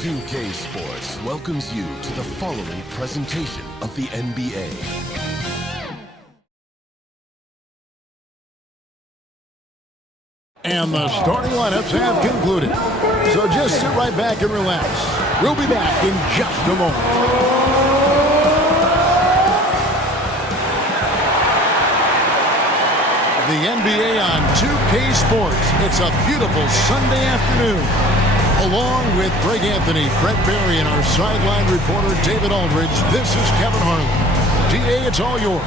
2K Sports welcomes you to the following presentation of the NBA. And the starting lineups have concluded. So just sit right back and relax. We'll be back in just a moment. The NBA on 2K Sports. It's a beautiful Sunday afternoon. Along with Greg Anthony, Brett Barry, and our sideline reporter David Aldridge, this is Kevin Harlan. DA, it's all yours.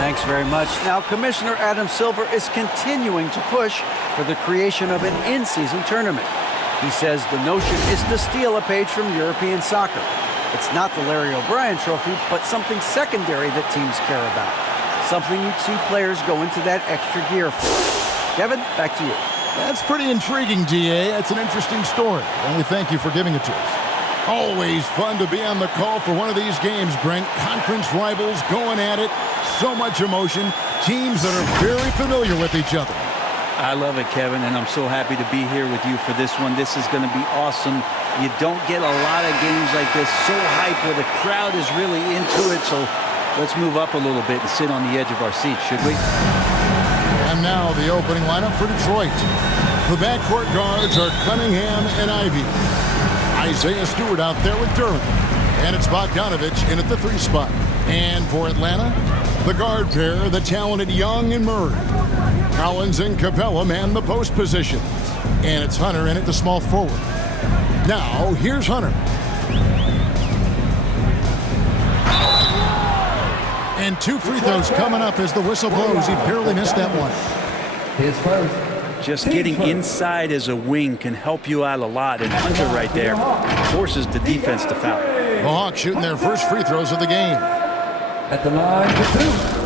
Thanks very much. Now, Commissioner Adam Silver is continuing to push for the creation of an in-season tournament. He says the notion is to steal a page from European soccer. It's not the Larry O'Brien Trophy, but something secondary that teams care about. Something you'd see players go into that extra gear for. Kevin, back to you. That's pretty intriguing, DA. That's an interesting story, and we thank you for giving it to us. Always fun to be on the call for one of these games, Brent. Conference rivals going at it. So much emotion. Teams that are very familiar with each other. I love it, Kevin, and I'm so happy to be here with you for this one. This is going to be awesome. You don't get a lot of games like this so hyped where the crowd is really into it. So let's move up a little bit and sit on the edge of our seats, should we? And now the opening lineup for Detroit. The backcourt guards are Cunningham and Ivy. Isaiah Stewart out there with Durant. And it's Bogdanovich in at the 3 spot. And for Atlanta, the guard pair, the talented Young and Murray. Collins and Capella man the post positions. And it's Hunter in at the small forward. Now, here's Hunter. And 2 free throws coming up as the whistle blows. He barely missed that one. His first. Just getting inside as a wing can help you out a lot. And Hunter right there forces the defense to foul. The Hawks shooting their first free throws of the game. At the line for 2.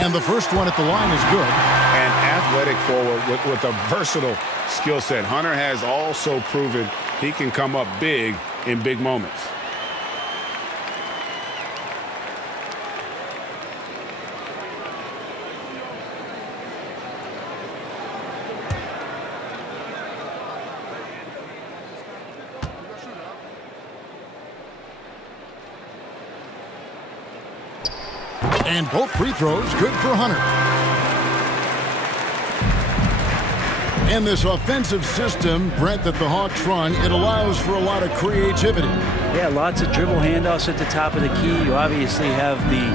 And the first one at the line is good. An athletic forward with a versatile skill set. Hunter has also proven he can come up big in big moments. And both free throws good for Hunter. And this offensive system, Brent, that the Hawks run, it allows for a lot of creativity. Yeah, lots of dribble handoffs at the top of the key. You obviously have the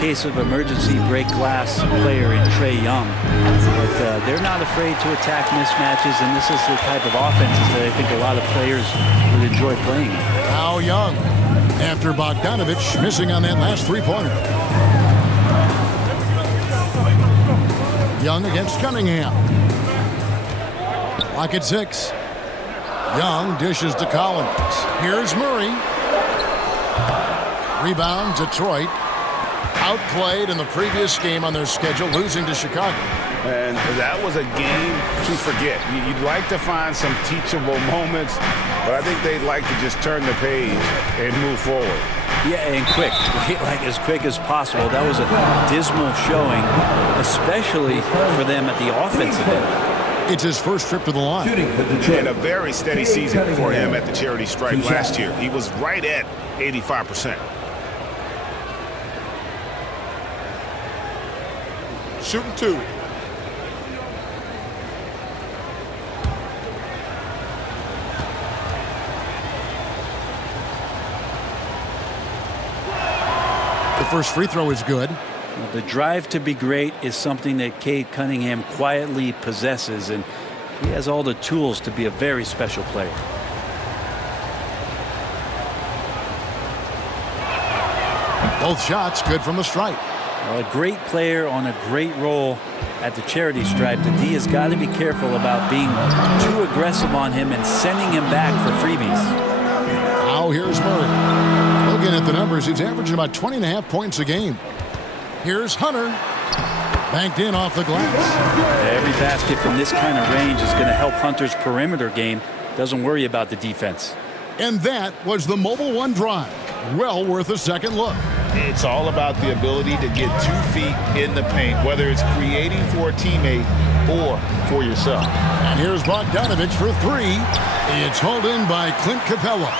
case of emergency break glass player in Trae Young. But they're not afraid to attack mismatches, and this is the type of offenses that I think a lot of players would enjoy playing. Now Young, after Bogdanovich missing on that last three-pointer. Young against Cunningham. Lock at 6. Young dishes to Collins. Here's Murray. Rebound, Detroit. Outplayed in the previous game on their schedule, losing to Chicago. And that was a game to forget. You'd like to find some teachable moments, but I think they'd like to just turn the page and move forward. Yeah, and quick, like as quick as possible. That was a dismal showing, especially for them at the offensive end. It's his first trip to the line. And a very steady season for him at the charity stripe last year. He was right at 85%. Shooting 2. The first free throw is good. The drive to be great is something that Cade Cunningham quietly possesses, and he has all the tools to be a very special player. Both shots good from the stripe. Well, a great player on a great role at the charity stripe. The D has got to be careful about being too aggressive on him and sending him back for freebies. Now here's Murray. He'll Looking at the numbers, he's averaging about 20.5 points a game. Here's Hunter. Banked in off the glass. Every basket from this kind of range is going to help Hunter's perimeter game. Doesn't worry about the defense. And that was the Mobile One drive. Well worth a second look. It's all about the ability to get 2 feet in the paint, whether it's creating for a teammate or for yourself. And here's Bogdanovich for 3. It's hauled in by Clint Capella.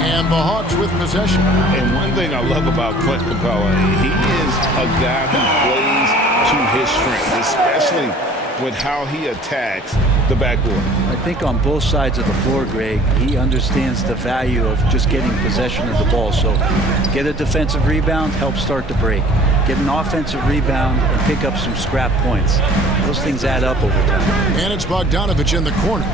And the Hawks with possession. And one thing I love about Clint Capella, he is a guy who plays to his strength, especially with how he attacks the backboard. I think on both sides of the floor, Greg, he understands the value of just getting possession of the ball. So get a defensive rebound, help start the break. Get an offensive rebound and pick up some scrap points. Those things add up over time. And it's Bogdanovich in the corner.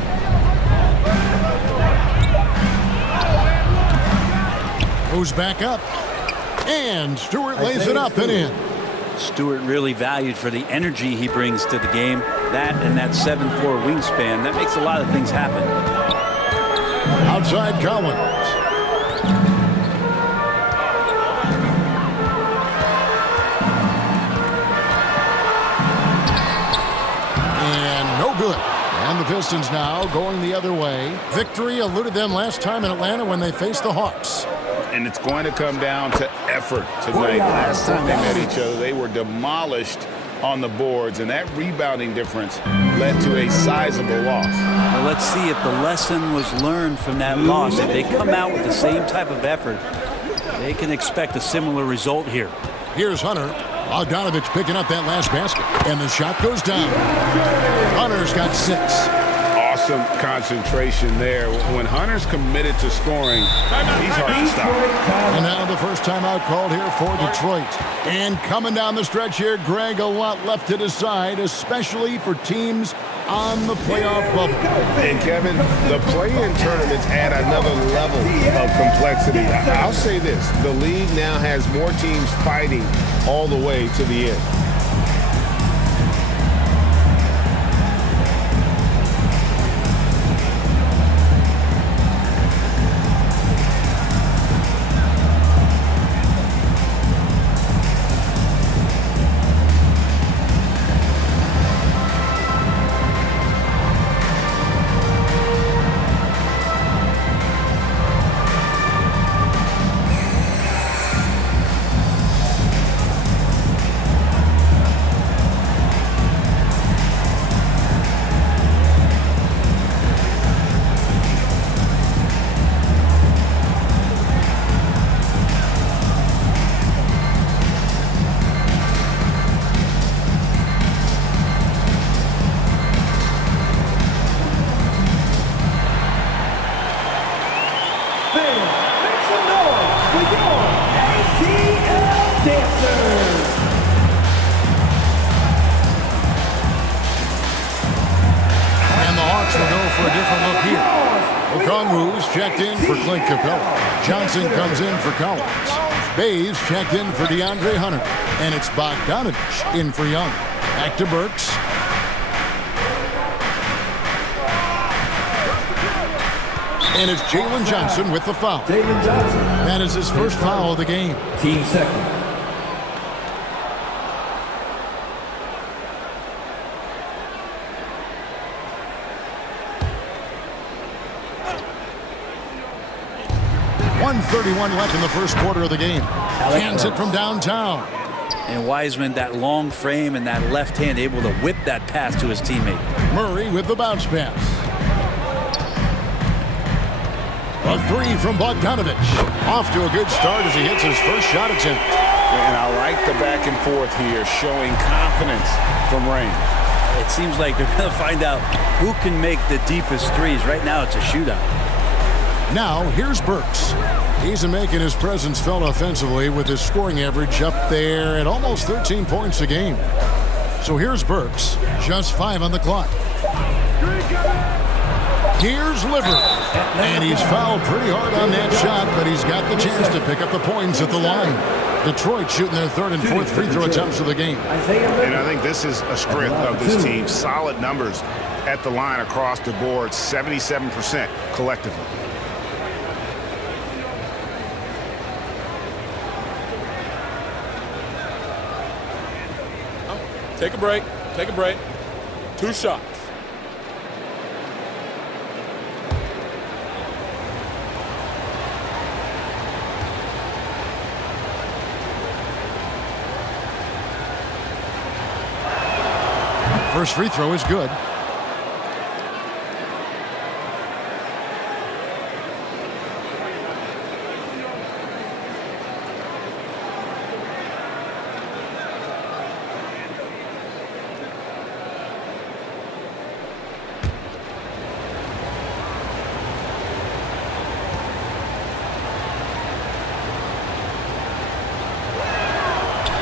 Goes back up. And Stewart lays it up and in. Stewart really valued for the energy he brings to the game. That and that 7'4" wingspan, that makes a lot of things happen. Outside Collins. And no good. And the Pistons now going the other way. Victory eluded them last time in Atlanta when they faced the Hawks. And it's going to come down to effort tonight. Last time they met each other, they were demolished on the boards, and that rebounding difference led to a sizable loss. Well, let's see if the lesson was learned from that loss. If they come out with the same type of effort, they can expect a similar result here. Here's Hunter. Bogdanovich picking up that last basket. And the shot goes down. Hunter's got 6. Awesome concentration there. When Hunter's committed to scoring, he's hard to stop. And now the first timeout called here for Detroit. And coming down the stretch here, Greg, a lot left to decide, especially for teams on the playoff bubble. And Kevin, the play-in tournaments add another level of complexity. I'll say this, the league now has more teams fighting all the way to the end. Checked in for Clint Capella. Johnson comes in for Collins. Bays checked in for DeAndre Hunter. And it's Bogdanovich in for Young. Back to Burks. And it's Jalen Johnson with the foul. Jalen Johnson. That is his first foul of the game. Team second. .131 left in the first quarter of the game. Hands it from downtown. And Wiseman, that long frame and that left hand, able to whip that pass to his teammate. Murray with the bounce pass. A 3 from Bogdanovich. Off to a good start as he hits his first shot attempt. And I like the back and forth here, showing confidence from range. It seems like they're going to find out who can make the deepest threes. Right now, it's a shootout. Now, here's Burks. He's making his presence felt offensively with his scoring average up there at almost 13 points a game. So here's Burks, just 5 on the clock. Here's Liver. And he's fouled pretty hard on that shot, but he's got the chance to pick up the points at the line. Detroit shooting their 3rd and 4th free throw attempts of the game. And I think this is a strength of this team. Solid numbers at the line across the board, 77% collectively. Take a break. Take a break. 2 shots. First free throw is good.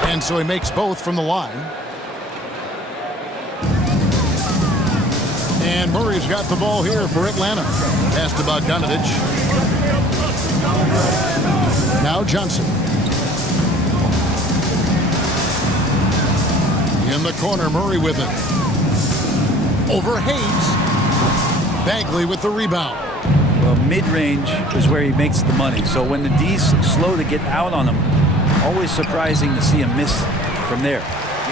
And so he makes both from the line. And Murray's got the ball here for Atlanta. Pass to Bogdanovich. Now Johnson. In the corner, Murray with it. Over Hayes. Bagley with the rebound. Well, mid-range is where he makes the money. So when the D's slow to get out on him, always surprising to see him miss from there.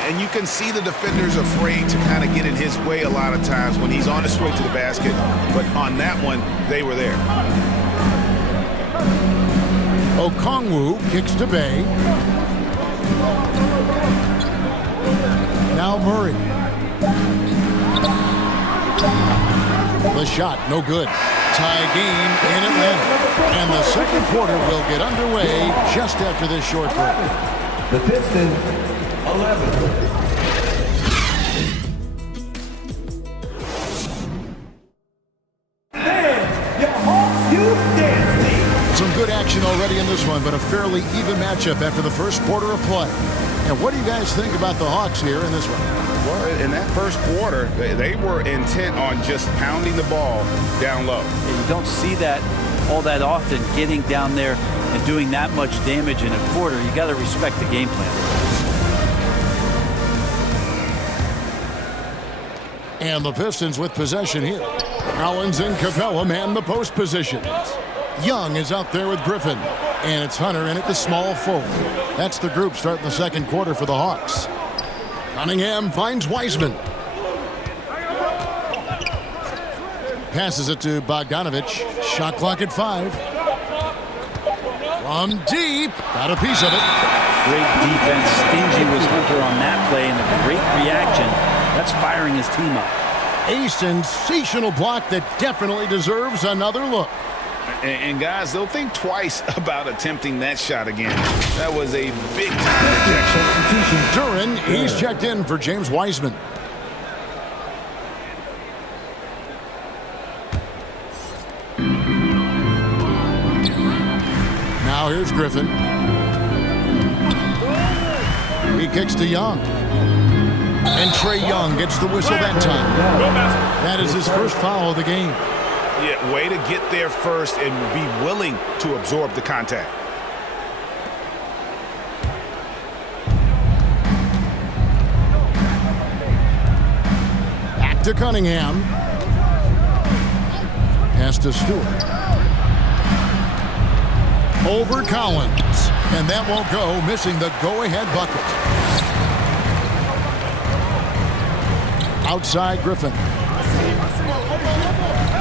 And you can see the defenders afraid to kind of get in his way a lot of times when he's on his way to the basket. But on that one, they were there. Okongwu kicks to Bay. Now Murray. The shot, no good. Tie game in Atlanta. And the second quarter will get underway just after this short break. The Pistons, 11. Some good action already in this one, but a fairly even matchup after the first quarter of play. And what do you guys think about the Hawks here in this one? Well, in that first quarter, they were intent on just pounding the ball down low. You don't see that all that often, getting down there and doing that much damage in a quarter. You got to respect the game plan. And the Pistons with possession here. Collins and Capella man the post positions. Young is out there with Griffin. And it's Hunter in at the small forward. That's the group starting the second quarter for the Hawks. Cunningham finds Wiseman. Passes it to Bogdanovich. Shot clock at 5. From deep. Got a piece of it. Great defense. Stingy was Hunter on that play, and a great reaction. That's firing his team up. A sensational block that definitely deserves another look. And guys, they'll think twice about attempting that shot again. That was a big-time rejection. Duran, he's checked in for James Wiseman. Now here's Griffin. He kicks to Young. And Trae Young gets the whistle that time. That is his first foul of the game. Yeah, way to get there first and be willing to absorb the contact. Back to Cunningham. Pass to Stewart. Over Collins. And that won't go, missing the go-ahead bucket. Outside Griffin.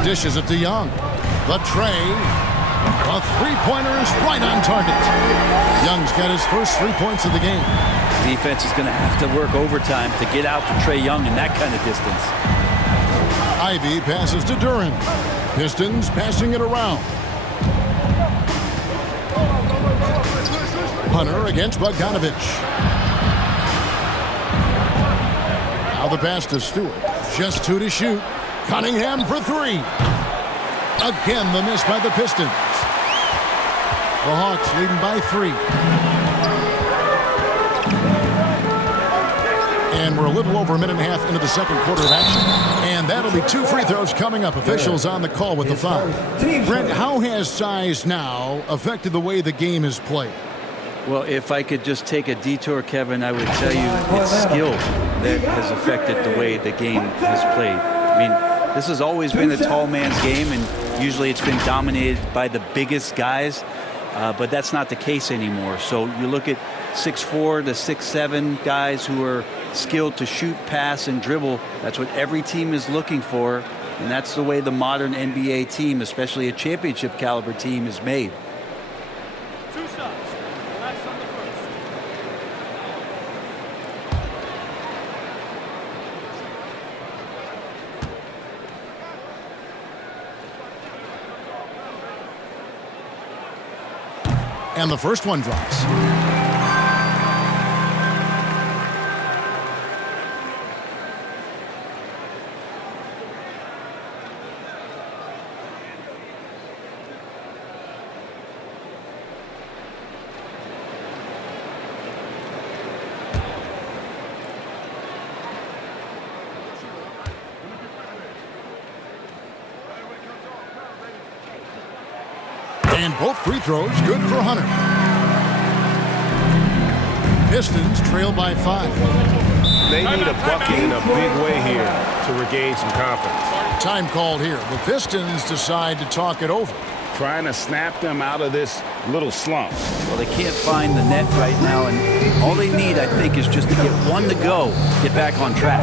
Dishes it to Young. The tray. The three-pointer is right on target. Young's got his first 3 points of the game. Defense is going to have to work overtime to get out to Trae Young in that kind of distance. Ivy passes to Duran. Pistons passing it around. Hunter against Bogdanovich. Now the pass to Stewart. Just 2 to shoot. Cunningham for 3. Again, the miss by the Pistons. The Hawks leading by 3. And we're a little over a minute and a half into the second quarter of action. And that'll be 2 free throws coming up. Officials on the call with the foul. Brent, how has size now affected the way the game is played? Well, if I could just take a detour, Kevin, I would tell you it's skill that has affected the way the game has played. I mean, this has always been a tall man's game, and usually it's been dominated by the biggest guys, but that's not the case anymore. So you look at 6'4" to 6'7" guys who are skill to shoot, pass, and dribble. That's what every team is looking for, and that's the way the modern NBA team, especially a championship caliber team, is made. 2 shots. That's on the first. And the first one drops. And both free throws good for Hunter. Pistons trail by 5. They need a bucket in a big way here to regain some confidence. Time called here. The Pistons decide to talk it over. Trying to snap them out of this little slump. Well, they can't find the net right now, and all they need, I think, is just to get one to go, get back on track.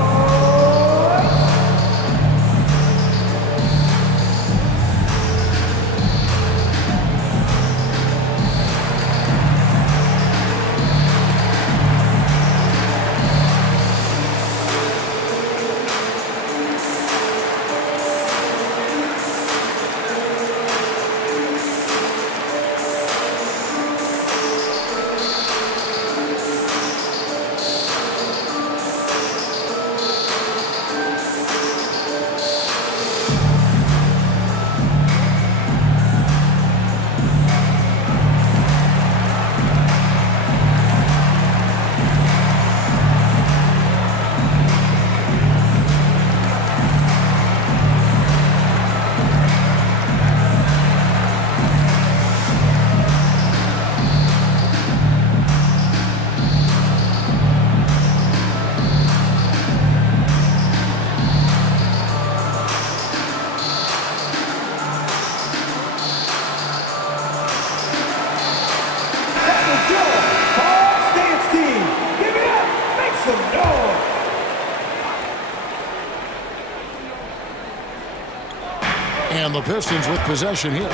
And the Pistons with possession here.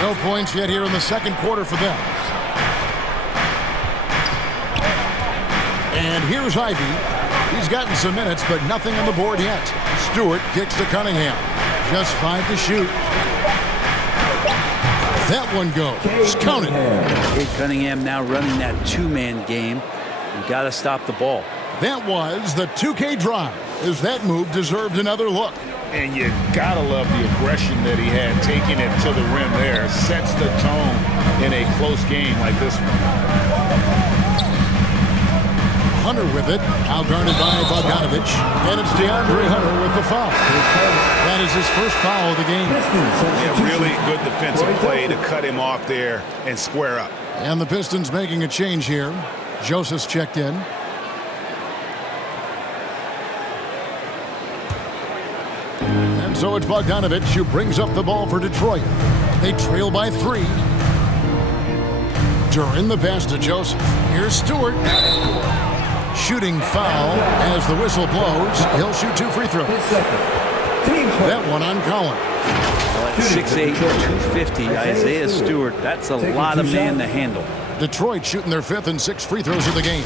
No points yet here in the second quarter for them. And here's Ivy. He's gotten some minutes, but nothing on the board yet. Stewart kicks to Cunningham. Just 5 to shoot. That one goes. Counted. Kate Cunningham now running that two-man game. You got to stop the ball. That was the 2K drive, as that move deserved another look. And you gotta love the aggression that he had, taking it to the rim there. Sets the tone in a close game like this one. Hunter with it, outguarded by Bogdanovich, and it's DeAndre Hunter with the foul. That is his first foul of the game. Yeah, really good defensive play to cut him off there and square up. And the Pistons making a change here. Joseph's checked in. And so it's Bogdanovich who brings up the ball for Detroit. They trail by 3. During the pass to Joseph. Here's Stewart. Shooting foul as the whistle blows. He'll shoot 2 free throws. That one on Collins. Well, at 6'8", 250, Isaiah Stewart, that's a lot of man to handle. Detroit shooting their 5th and 6th free throws of the game.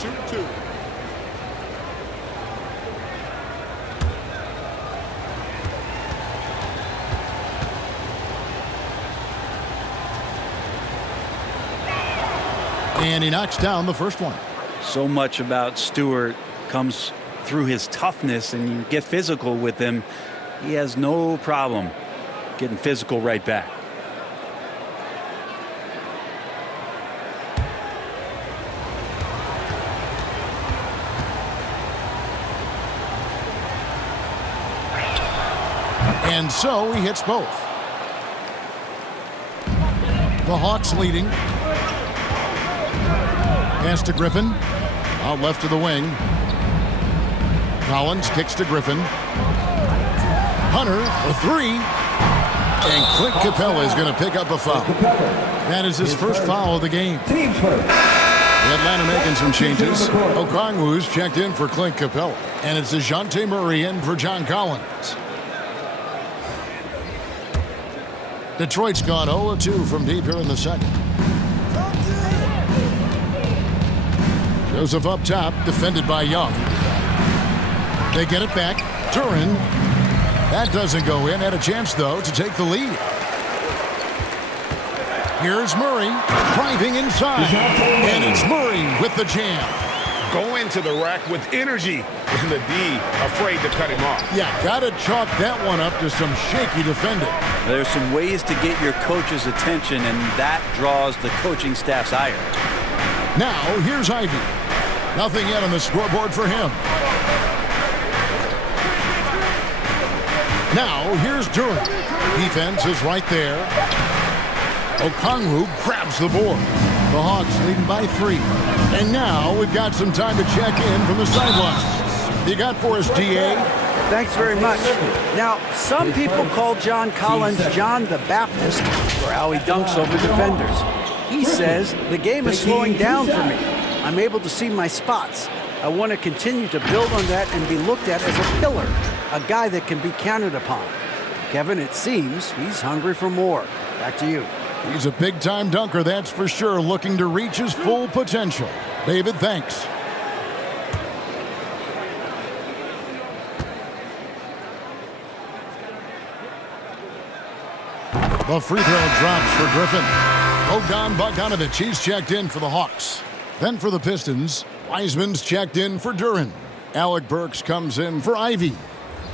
Shoot 2. And he knocks down the first one. So much about Stewart comes through his toughness, and you get physical with him. He has no problem getting physical right back. And so he hits both. The Hawks leading. Pass to Griffin. Out left to the wing. Collins kicks to Griffin. Hunter for 3. And Clint Capella is going to pick up a foul. That is his first foul of the game. Team first. Atlanta making some changes. Okongwu's checked in for Clint Capella. And it's DeJounte Murray in for John Collins. Detroit's gone 0-2 from deep here in the second. Joseph up top, defended by Young. They get it back. Duren. That doesn't go in. Had a chance, though, to take the lead. Here's Murray driving inside. And it's Murray with the jam. Going to the rack with energy. And the D afraid to cut him off. Yeah, got to chalk that one up to some shaky defending. There's some ways to get your coach's attention, and that draws the coaching staff's ire. Now, here's Ivy. Nothing yet on the scoreboard for him. Now, here's Duren. Defense is right there. Okongwu grabs the board. The Hawks leading by 3. And now we've got some time to check in from the sideline. You got for us, DA? Thanks very much. Now, some people call John Collins John the Baptist for how he dunks over defenders. He says, the game is slowing down for me. I'm able to see my spots. I want to continue to build on that and be looked at as a pillar, a guy that can be counted upon. Kevin, it seems he's hungry for more. Back to you. He's a big-time dunker, that's for sure, looking to reach his full potential. David, thanks. The free throw drops for Griffin. Bogdan Bogdanovic, he's checked in for the Hawks. Then for the Pistons, Wiseman's checked in for Duren. Alec Burks comes in for Ivy.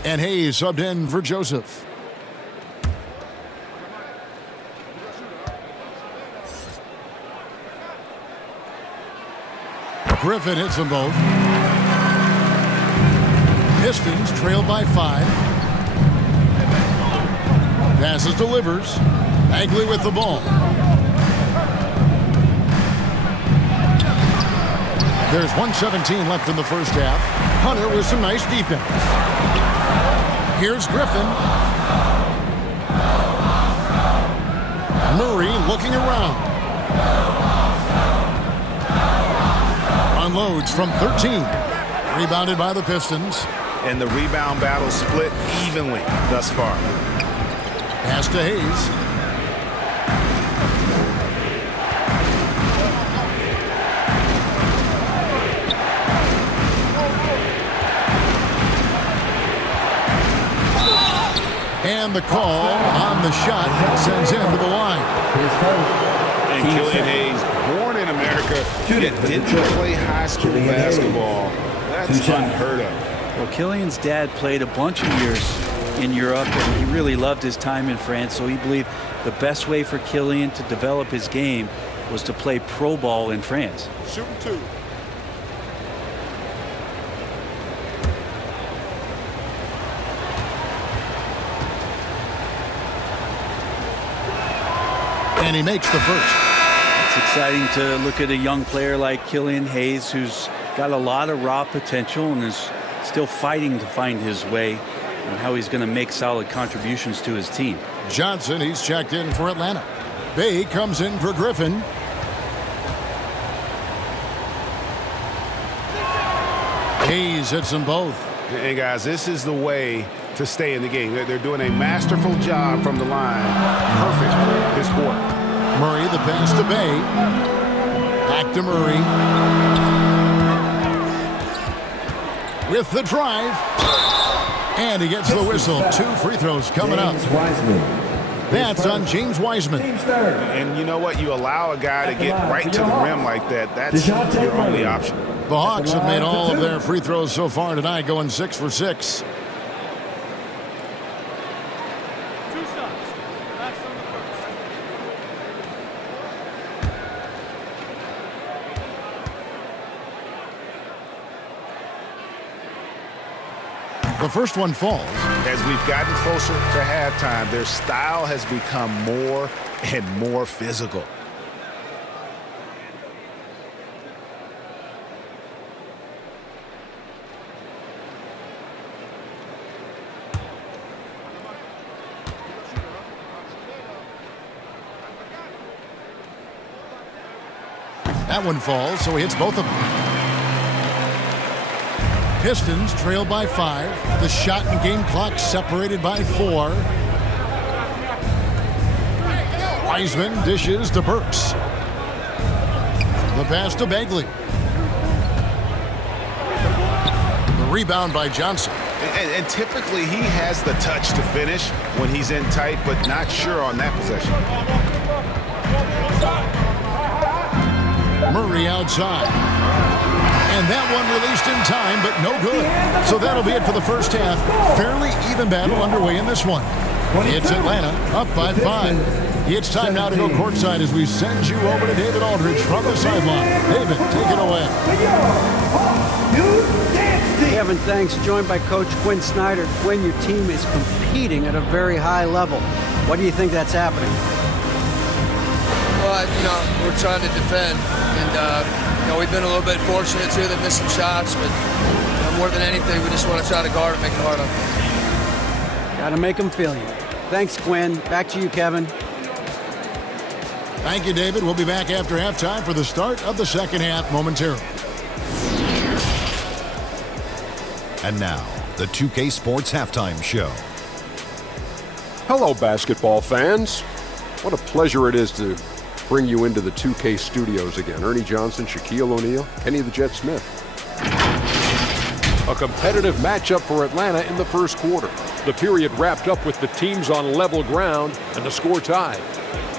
And Hayes subbed in for Joseph. Griffin hits them both. Pistons trail by 5. Passes delivers. Bagley with the ball. There's 1:17 left in the first half. Hunter with some nice defense. Here's Griffin. Murray looking around. Unloads from 13. Rebounded by the Pistons. And the rebound battle split evenly thus far. Pass to Hayes. And the call on the shot sends him to the line. And Killian Hayes, born in America, yet didn't play high school basketball. That's unheard of. Well, Killian's dad played a bunch of years in Europe, and he really loved his time in France, so he believed the best way for Killian to develop his game was to play pro ball in France. Shooting 2. And he makes the first. It's exciting to look at a young player like Killian Hayes, who's got a lot of raw potential and is still fighting to find his way and how he's going to make solid contributions to his team. Johnson, he's checked in for Atlanta. Bay comes in for Griffin. Hayes hits them both. And guys, this is the way to stay in the game. They're doing a masterful job from the line. Perfect this quarter. Murray, the pass to Bay. Back to Murray. With the drive. And he gets the whistle. 2 free throws coming up. That's on James Wiseman. And you know what? You allow a guy to get right to the rim like that. That's your only option. The Hawks have made all of their free throws so far tonight, going 6 for 6. 2 shots. That's on the first. The first one falls. As we've gotten closer to halftime, their style has become more and more physical. That one falls, so he hits both of them. Pistons trail by 5. The shot and game clock separated by 4. Wiseman dishes to Burks. The pass to Bagley. The rebound by Johnson. And typically he has the touch to finish when he's in tight, but not sure on that possession. Murray outside. And that one released in time, but no good. So that'll be it for the first half. Fairly even battle underway in this one. It's Atlanta up by 5. It's time now to go courtside as we send you over to David Aldridge from the sideline. David, take it away. Kevin, thanks. Joined by Coach Quinn Snyder. Quinn, your team is competing at a very high level. What do you think that's happening? Well, we're trying to defend, and we've been a little bit fortunate too. They missed some shots, but more than anything, we just want to try to guard and make it hard on them. Got to make them feel you. Thanks, Quinn. Back to you, Kevin. Thank you, David. We'll be back after halftime for the start of the second half momentarily. And now, the 2K Sports Halftime Show. Hello, basketball fans. What a pleasure it is to bring you into the 2K studios again. Ernie Johnson, Shaquille O'Neal, Kenny the Jet Smith. A competitive matchup for Atlanta in the first quarter. The period wrapped up with the teams on level ground and the score tied.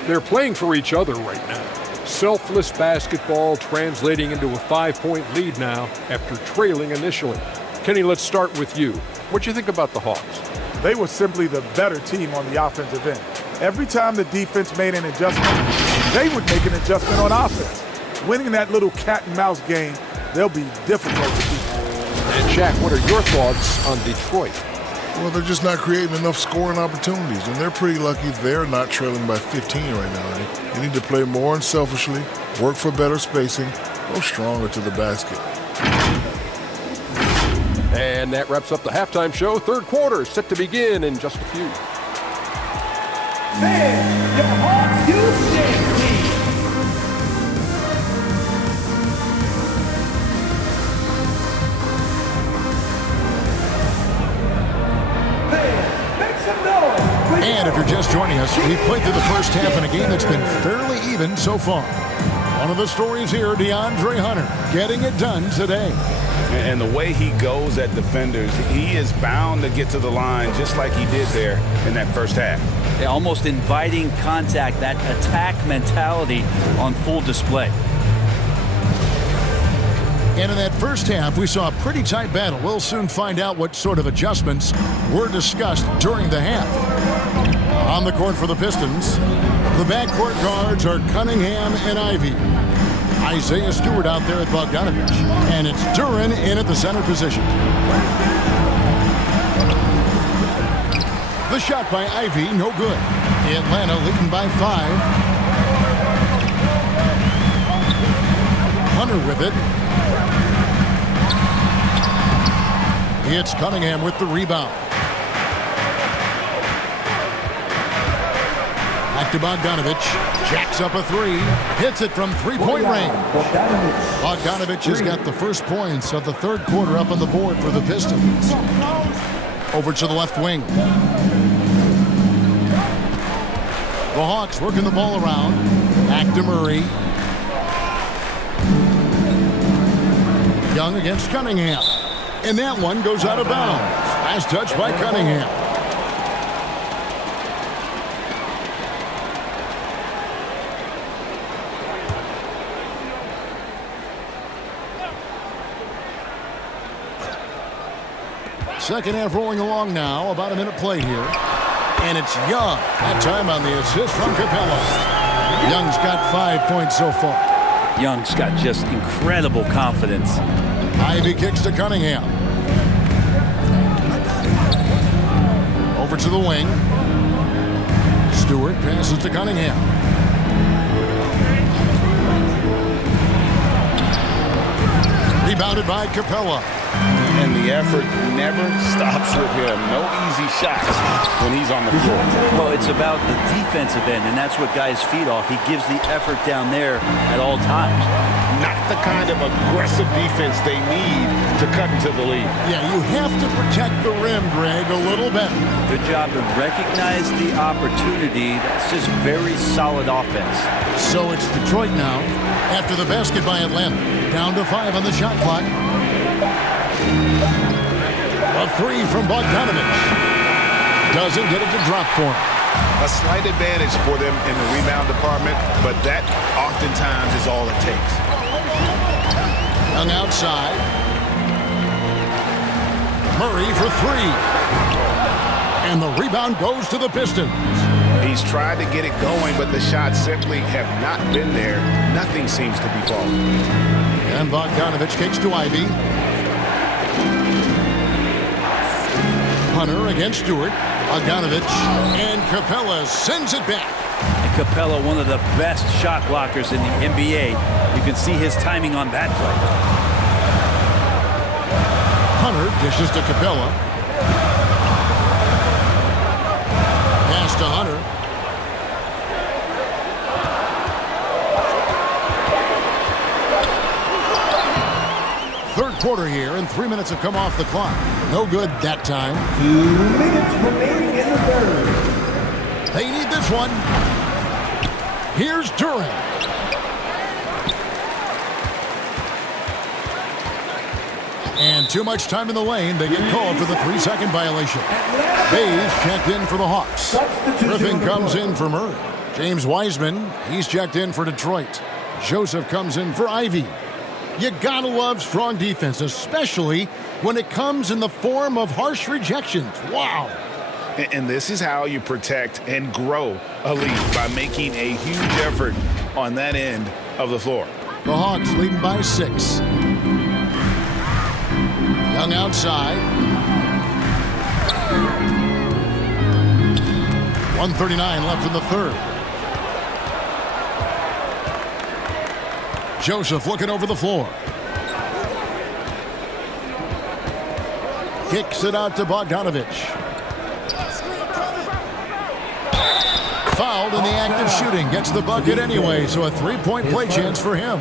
They're playing for each other right now. Selfless basketball translating into a 5-point lead now after trailing initially. Kenny, let's start with you. What do you think about the Hawks? They were simply the better team on the offensive end. Every time the defense made an adjustment, they would make an adjustment on offense. Winning that little cat and mouse game, they'll be difficult to beat. And Shaq, what are your thoughts on Detroit? Well, they're just not creating enough scoring opportunities, and they're pretty lucky they're not trailing by 15 right now. They need to play more unselfishly, work for better spacing, go stronger to the basket. And that wraps up the halftime show. Third quarter set to begin in just a few. Man, your Hawks USA team. And if you're just joining us, we've played through the first half in a game that's been fairly even so far. One of the stories here, DeAndre Hunter getting it done today. And the way he goes at defenders, he is bound to get to the line just like he did there in that first half. Yeah, almost inviting contact, that attack mentality on full display. And in that first half, we saw a pretty tight battle. We'll soon find out what sort of adjustments were discussed during the half. On the court for the Pistons, the backcourt guards are Cunningham and Ivy. Isaiah Stewart out there at Bogdanovich. And it's Duren in at the center position. The shot by Ivy, no good. Atlanta leading by 5. Hunter with it. It's Cunningham with the rebound. Back to Bogdanovich. Jacks up a 3. Hits it from three-point range. Bogdanovich has got the first points of the third quarter up on the board for the Pistons. Over to the left wing. The Hawks working the ball around. Back to Murray. Young against Cunningham. And that one goes out of bounds. Last touch by Cunningham. Second half rolling along now. About a minute played here. And it's Young. That time on the assist from Capella. Young's got 5 points so far. Young's got just incredible confidence. Ivy kicks to Cunningham. Over to the wing. Stewart passes to Cunningham. Rebounded by Capella. And the effort never stops with him. No easy shots when he's on the floor. Well, it's about the defensive end, and that's what guys feed off. He gives the effort down there at all times. Not the kind of aggressive defense they need to cut into the lead. Yeah, you have to protect the rim, Greg, a little better. Good job to recognize the opportunity. That's just very solid offense. So it's Detroit now after the basket by Atlanta. Down to 5 on the shot clock. A 3 from Bogdanovich. Doesn't get it to drop for him. A slight advantage for them in the rebound department, but that oftentimes is all it takes. Young outside. Murray for 3. And the rebound goes to the Pistons. He's tried to get it going, but the shots simply have not been there. Nothing seems to be falling. And Bogdanovich kicks to Ivy. Hunter against Stewart. Bogdanovich and Capella sends it back. And Capella, one of the best shot blockers in the NBA. You can see his timing on that play. Hunter dishes to Capella. Pass to Hunter. Third quarter here, and 3 minutes have come off the clock. No good that time. 2 minutes remaining in the third. They need this one. Here's Durant. And too much time in the lane. They get called for the 3-second violation. Hayes checked in for the Hawks. Griffin comes in for Murray. James Wiseman, he's checked in for Detroit. Joseph comes in for Ivy. You gotta love strong defense, especially when it comes in the form of harsh rejections. Wow. And this is how you protect and grow a lead, by making a huge effort on that end of the floor. The Hawks leading by 6. Young outside. 1:39 left in the third. Joseph looking over the floor. Kicks it out to Bogdanovich. Fouled in the act of shooting. Gets the bucket anyway, so a 3-point play chance for him.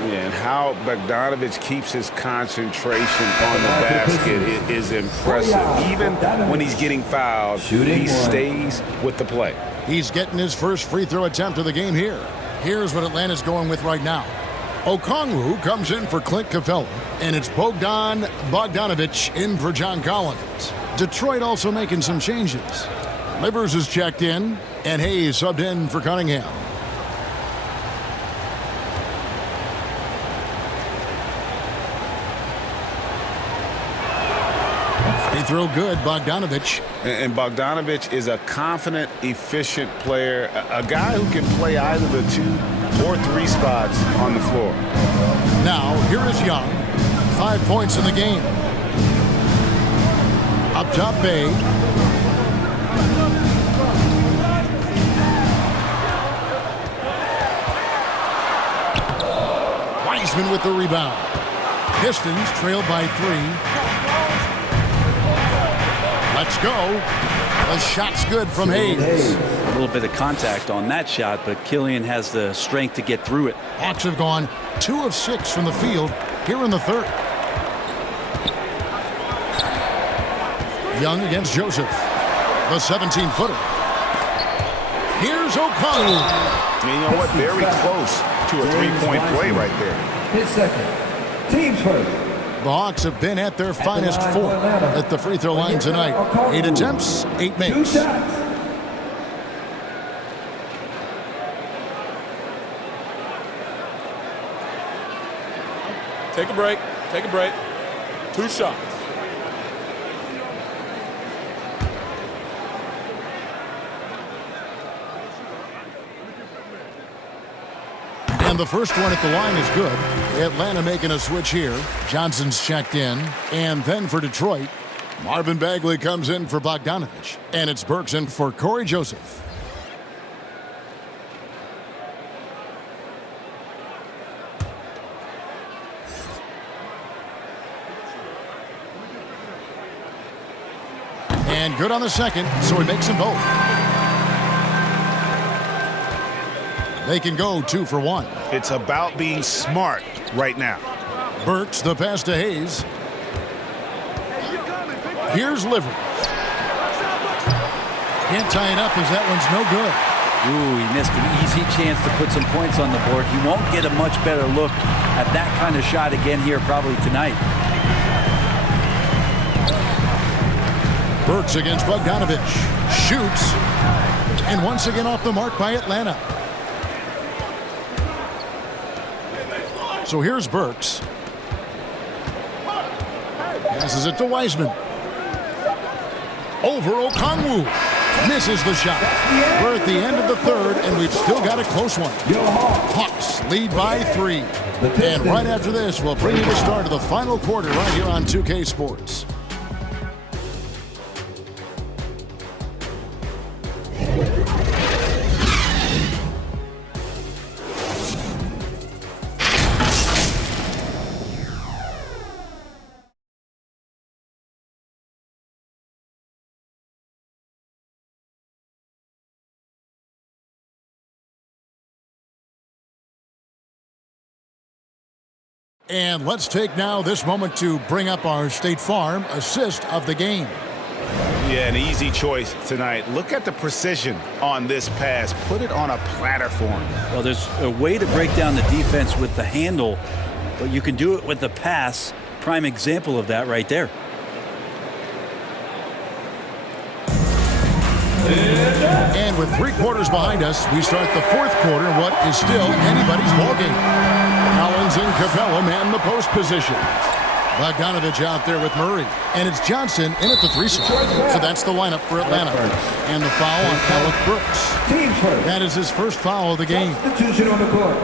Yeah, and how Bogdanovich keeps his concentration on the basket is impressive. Even when he's getting fouled, he stays with the play. He's getting his first free throw attempt of the game here. Here's what Atlanta's going with right now. Okongwu comes in for Clint Capella, and it's Bogdanovich in for John Collins. Detroit also making some changes. Livers is checked in, and Hayes subbed in for Cunningham. Free throw good, Bogdanovich. And Bogdanovich is a confident, efficient player, a guy who can play either the 2 or 3 spots on the floor. Now, here is Young. 5 points in the game. Up top, Bay. Wiseman with the rebound. Pistons trailed by 3. Let's go. The shot's good from Hayes. A little bit of contact on that shot, but Killian has the strength to get through it. Hawks have gone 2 of 6 from the field here in the third. Young against Joseph. The 17-footer. Here's Okongwu. You know what? Very close to a 3-point play right there. His second. Team's first. The Hawks have been at their finest 4 at the free throw line tonight. 8 attempts, 8 makes. 2 shots. Take a break. Take a break. 2 shots. And the first one at the line is good. Atlanta making a switch here. Johnson's checked in. And then for Detroit, Marvin Bagley comes in for Bogdanovich. And it's Burks in for Corey Joseph. And good on the second, so he makes them both. They can go 2 for 1. It's about being smart right now. Burks, the pass to Hayes. Here's Livers. Can't tie it up as that one's no good. Ooh, he missed an easy chance to put some points on the board. He won't get a much better look at that kind of shot again here probably tonight. Burks against Bogdanovich. Shoots. And once again off the mark by Atlanta. So here's Burks. Passes it to Wiseman. Over Okongwu. Misses the shot. We're at the end of the third, and we've still got a close one. Hawks lead by 3. And right after this, we'll bring you the start of the final quarter right here on 2K Sports. And let's take now this moment to bring up our State Farm assist of the game. Yeah, an easy choice tonight. Look at the precision on this pass. Put it on a platter for him. Well, there's a way to break down the defense with the handle, but you can do it with the pass. Prime example of that right there. And with 3 quarters behind us, we start the 4th quarter, what is still anybody's ballgame. Collins and Capella man the post position. Bogdanovich out there with Murray. And it's Johnson in at the 3 slot. So that's the lineup for Atlanta. And the foul on Alec Brooks. That is his first foul of the game. Substitution on the court.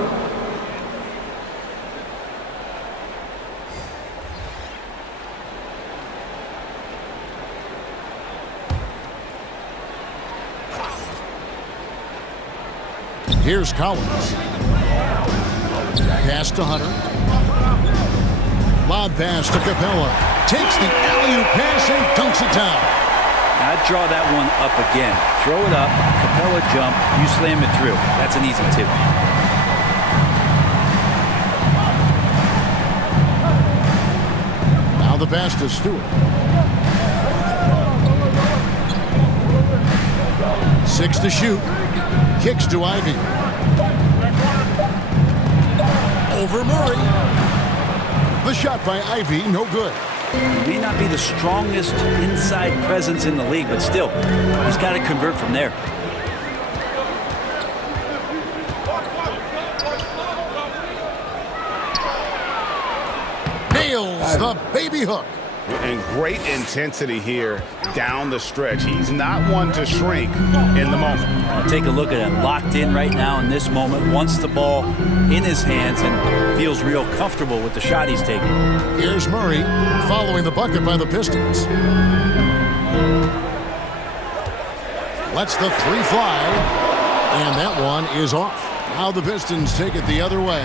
Here's Collins. Pass to Hunter. Lob pass to Capella. Takes the alley-oop pass and dunks it down. I'd draw that one up again. Throw it up, Capella jump, you slam it through. That's an easy 2. Now the pass to Stewart. 6 to shoot. Kicks to Ivy. Over Murray. The shot by Ivy, no good. He may not be the strongest inside presence in the league, but still, he's got to convert from there. Nails the baby hook. And great intensity here down the stretch. He's not one to shrink in the moment. I'll take a look at him. Locked in right now in this moment. Wants the ball in his hands and feels real comfortable with the shot he's taking. Here's Murray following the bucket by the Pistons. Lets the 3 fly. And that one is off. Now the Pistons take it the other way.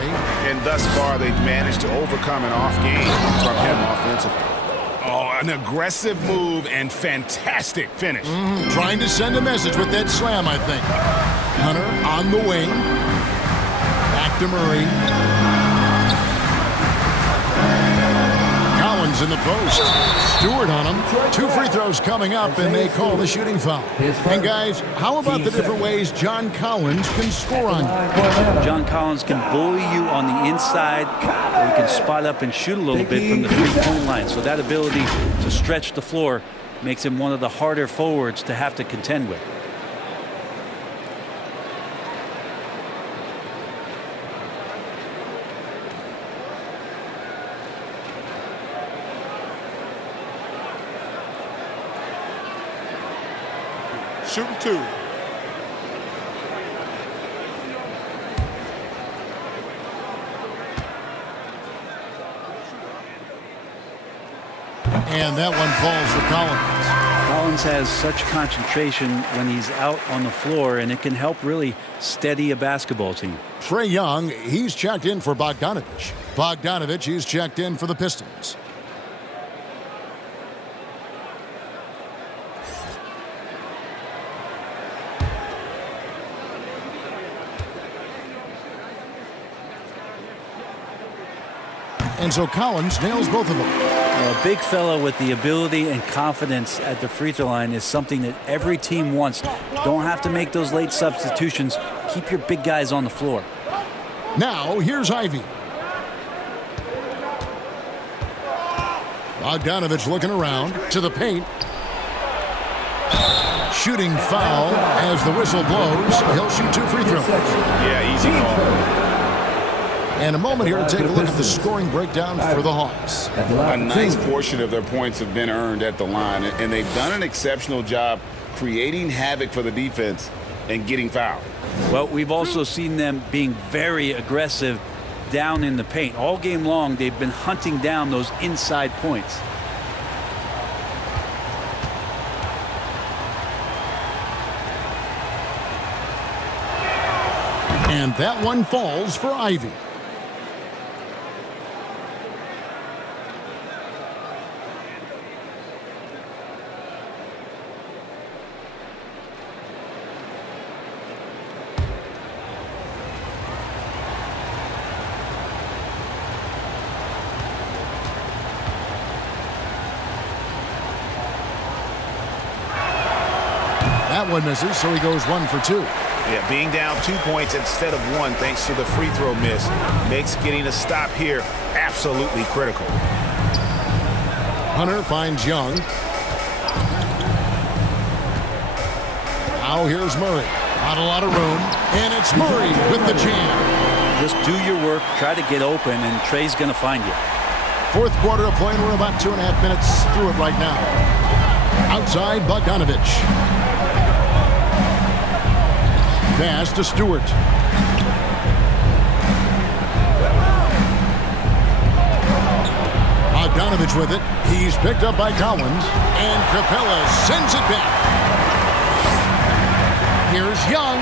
And thus far, they've managed to overcome an off game from him offensively. Oh, an aggressive move and fantastic finish. Trying to send a message with that slam, I think. Hunter on the wing. Back to Murray. Collins in the post. Stewart on him. 2 free throws coming up, and they call the shooting foul. And guys, how about the different ways John Collins can score on you? John Collins can bully you on the inside, or he can spot up and shoot a little bit from the 3-point line. So that ability to stretch the floor makes him one of the harder forwards to have to contend with. Shooting 2. And that one falls for Collins. Collins has such concentration when he's out on the floor, and it can help really steady a basketball team. Trae Young, he's checked in for Bogdanovich. Bogdanovich, he's checked in for the Pistons. And so Collins nails both of them. A big fella with the ability and confidence at the free throw line is something that every team wants. Don't have to make those late substitutions. Keep your big guys on the floor. Now, here's Ivy. Bogdanovich looking around to the paint. Shooting foul as the whistle blows. He'll shoot 2 free throws. Yeah, easy call. And a moment here to take a look at the scoring breakdown for the Hawks. A nice portion of their points have been earned at the line, and they've done an exceptional job creating havoc for the defense and getting fouled. Well, we've also seen them being very aggressive down in the paint. All game long, they've been hunting down those inside points. And that one falls for Ivy. That one misses, so he goes 1 for 2. Yeah, being down 2 points instead of 1 thanks to the free throw miss makes getting a stop here absolutely critical. Hunter finds Young. Now here's Murray. Not a lot of room, and it's Murray with the jam. Just do your work, try to get open, and Trey's going to find you. Fourth quarter of play, and we're about 2.5 minutes through it right now. Outside, Bogdanovich. Pass to Stewart. Bogdanovich with it. He's picked up by Collins. And Capella sends it back. Here's Young.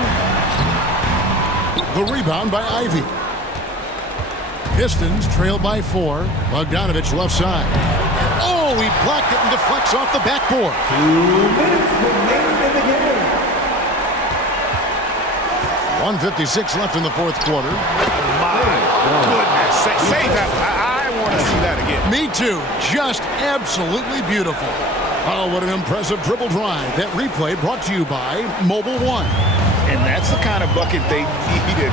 The rebound by Ivy. Pistons trail by 4. Bogdanovich left side. Oh, he blocked it and deflects off the backboard. 2 minutes remaining in the game. 1:56 left in the fourth quarter. My goodness. Say that. I want to see that again. Me too. Just absolutely beautiful. Oh, what an impressive dribble drive. That replay brought to you by Mobile One. And that's the kind of bucket they needed.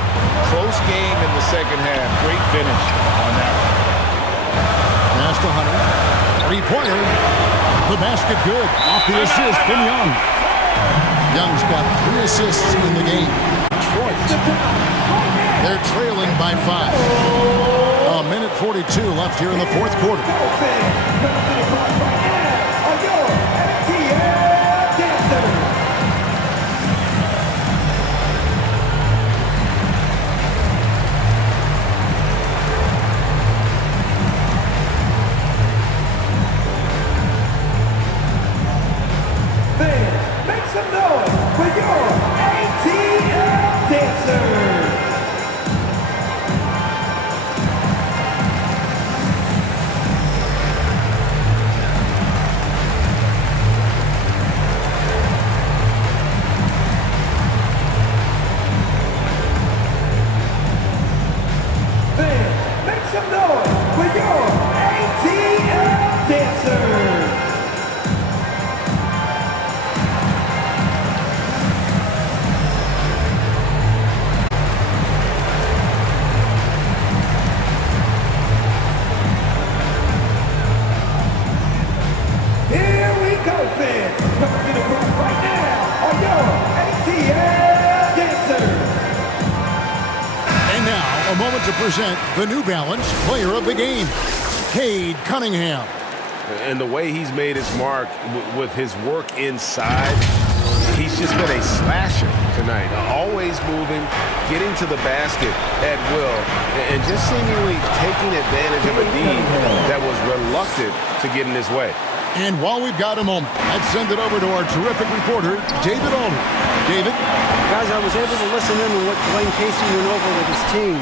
Close game in the second half. Great finish on that one. Pass to Hunter. Three-pointer. The basket good. Off the assist from Young. Young's got 3 assists in the game. They're trailing by 5. 1:42 left here in the fourth quarter. Make some noise for your ATL Dancer. Fans, make some noise for your ATL Dancer. Here we go, fans. Coming to the front right now are your ATL Dancers. And now, a moment to present the New Balance Player of the Game, Cade Cunningham. And the way he's made his mark with his work inside, he's just been a slasher tonight. Always moving, getting to the basket at will, and just seemingly taking advantage of a D that was reluctant to get in his way. And while we've got a moment, let's send it over to our terrific reporter, David Aldridge. David? Guys, I was able to listen in on what Dwayne Casey went over with his team.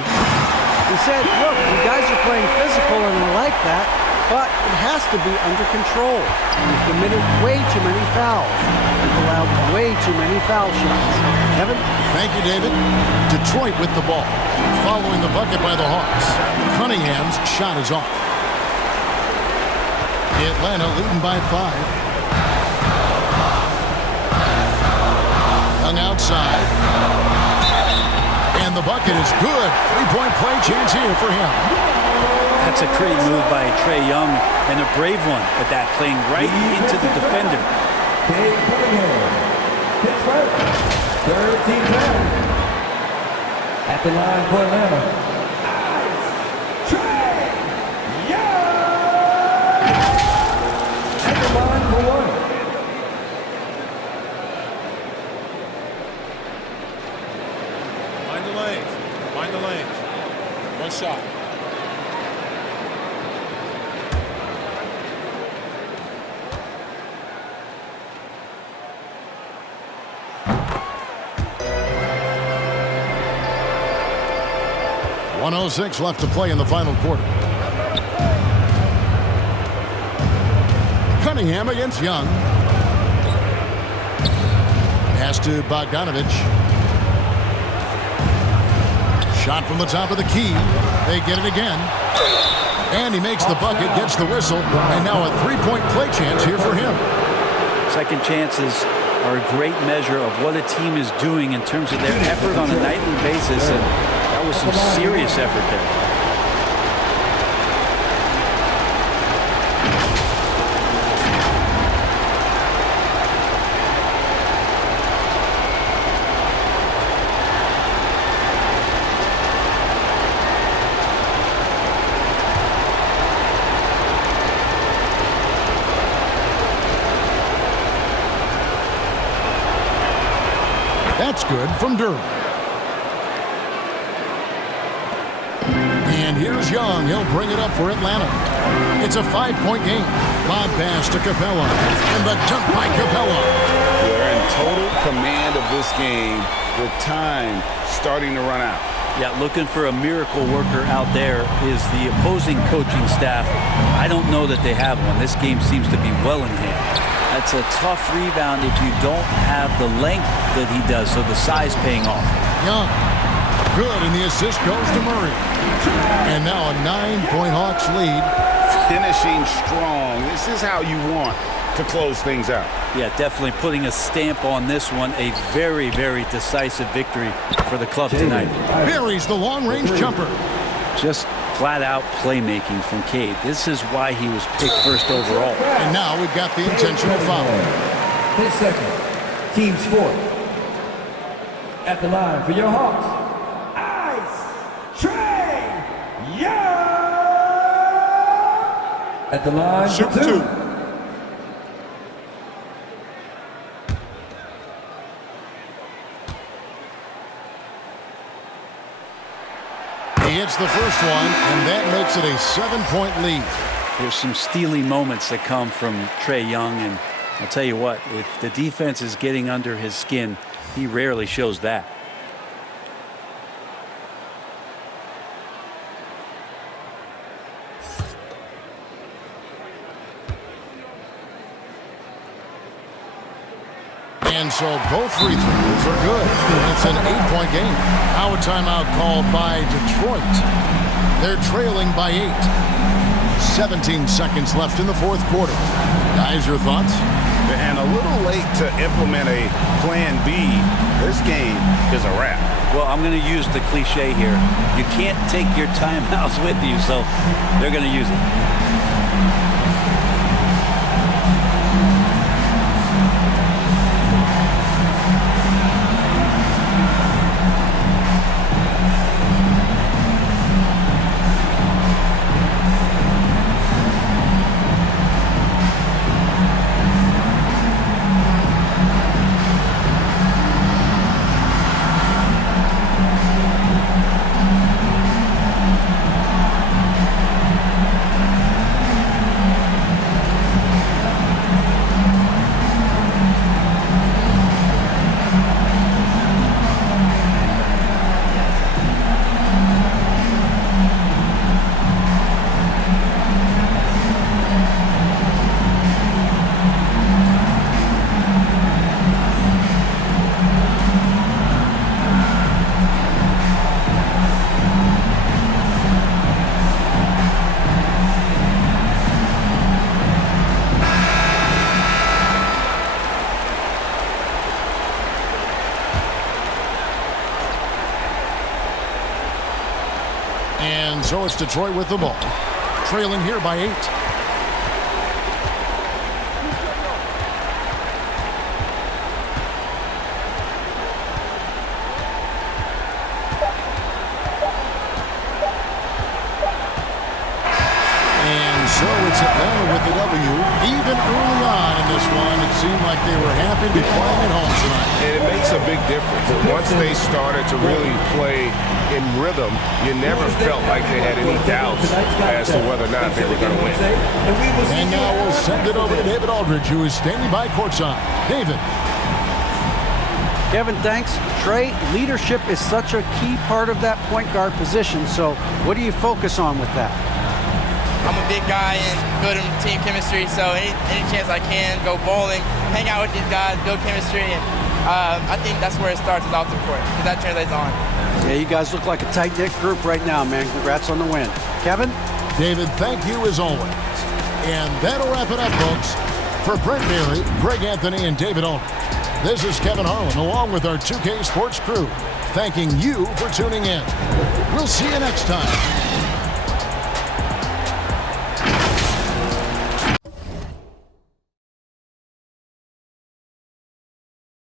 He said, look, you guys are playing physical, and I like that. but it has to be under control. We've committed way too many fouls. We've allowed way too many foul shots. Kevin? Thank you, David. Detroit with the ball. Following the bucket by the Hawks. Cunningham's shot is off. Atlanta leading by 5. Young outside. And the bucket is good. Three-point play chance here for him. That's a great move by Trae Young, and a brave one at that, playing right into the defender. Cade Cunningham, Pittsburgh, third team foul. At the line for Atlanta, Trae Young. At the line for 1. Mind the lanes. Mind the lanes. One shot. .106 left to play in the final quarter. Cunningham against Young. Pass to Bogdanovich. Shot from the top of the key. They get it again. And he makes the bucket, gets the whistle, and now a three-point play chance here for him. Second chances are a great measure of what a team is doing in terms of their effort on a nightly basis, and that was some serious effort there. That's good from Durham. And here's Young. He'll bring it up for Atlanta. It's a 5-point game. Lob pass to Capella. And the dunk by Capella. They're in total command of this game with time starting to run out. Yeah, looking for a miracle worker out there is the opposing coaching staff. I don't know that they have one. This game seems to be well in hand. That's a tough rebound if you don't have the length that he does, so the size paying off. Young. Good, and the assist goes to Murray. And now a 9-point Hawks lead. Finishing strong. This is how you want to close things out. Yeah, definitely putting a stamp on this one. A very, very decisive victory for the club tonight. Buries the long-range jumper. Just flat-out playmaking from Cade. This is why he was picked first overall. And now we've got the intentional foul. His second, team's fourth. At the line for your Hawks, Ice Trae Young. At the line for 2. He hits the first one, and that makes it a 7-point lead. There's some steely moments that come from Trae Young, and I'll tell you what, if the defense is getting under his skin, he rarely shows that. And so both free throws are good. It's an 8-point game. Now a timeout called by Detroit. They're trailing by 8. 17 seconds left in the fourth quarter. Guys, your thoughts? And a little late to implement a plan B. This game is a wrap. Well, I'm going to use the cliche here. You can't take your timeouts with you, so they're going to use it. So it's Detroit with the ball. Trailing here by 8. So it's Atlanta with the W. Even early on in this one, it seemed like they were happy to be playing at home tonight. And it makes a big difference. Once they started to really play in rhythm, you never felt like they had any doubts as to whether or not they were going to win. And now we'll send it over to David Aldridge, who is standing by courtside. David. Kevin, thanks. Trey, leadership is such a key part of that point guard position. So what do you focus on with that? I'm a big guy and building team chemistry, so any chance I can, go bowling, hang out with these guys, build chemistry, and I think that's where it starts is off the court, because that translates on. Yeah, you guys look like a tight-knit group right now, man. Congrats on the win. Kevin? David, thank you as always. And that'll wrap it up, folks. For Brent Berry, Greg Anthony, and David Aldridge, this is Kevin Harlan, along with our 2K Sports crew, thanking you for tuning in. We'll see you next time.